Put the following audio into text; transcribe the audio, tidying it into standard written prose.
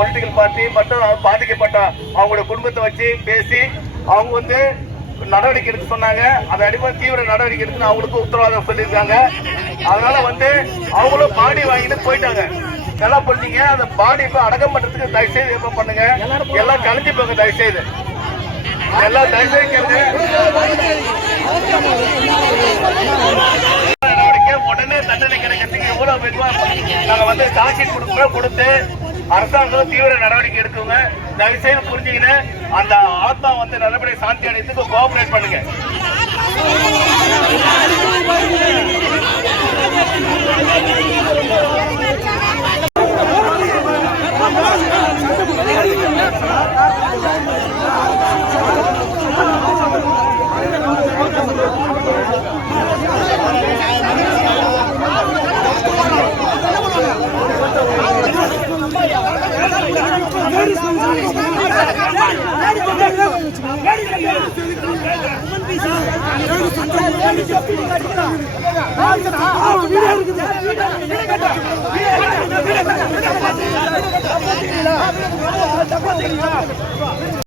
Political party மற்றும் பாதிக்கப்பட்ட அவங்களுடைய குடும்பத்தை வச்சு பேசி அவங்க வந்து நடவடிக்கை எடுக்க சொன்னாங்க. அதை அடிப்படையில் தீவிர நடவடிக்கை எடுத்து அவங்களுக்கு உத்தரவாதம் சொல்லியிருக்காங்க. அதனால வந்து அவங்களும் பாடி வாங்கிட்டு போயிட்டாங்க. நல்லா புரிஞ்சுங்க. அந்த பாடி இப்ப அடக்கம் பண்றதுக்கு தயவுசெய்து எப்ப பண்ணுங்க, எல்லாம் கலைஞ்சு போங்க தயவுசெய்து, எல்லாம் தயவுசெய்து உடனே தண்டனை கிடைக்கிறதுக்கு எவ்வளவு மெதுவா நாங்க வந்து சாட்சியம் கொடுத்து அரசாங்கம் தீவிர நடவடிக்கை எடுக்குங்க. தயவுசெய்து புரிஞ்சுக்கின்னு அந்த ஆத்மா வந்து நல்லபடியாக சாந்தி அடையத்துக்கு கோஆபரேட் பண்ணுங்க. வீடியோ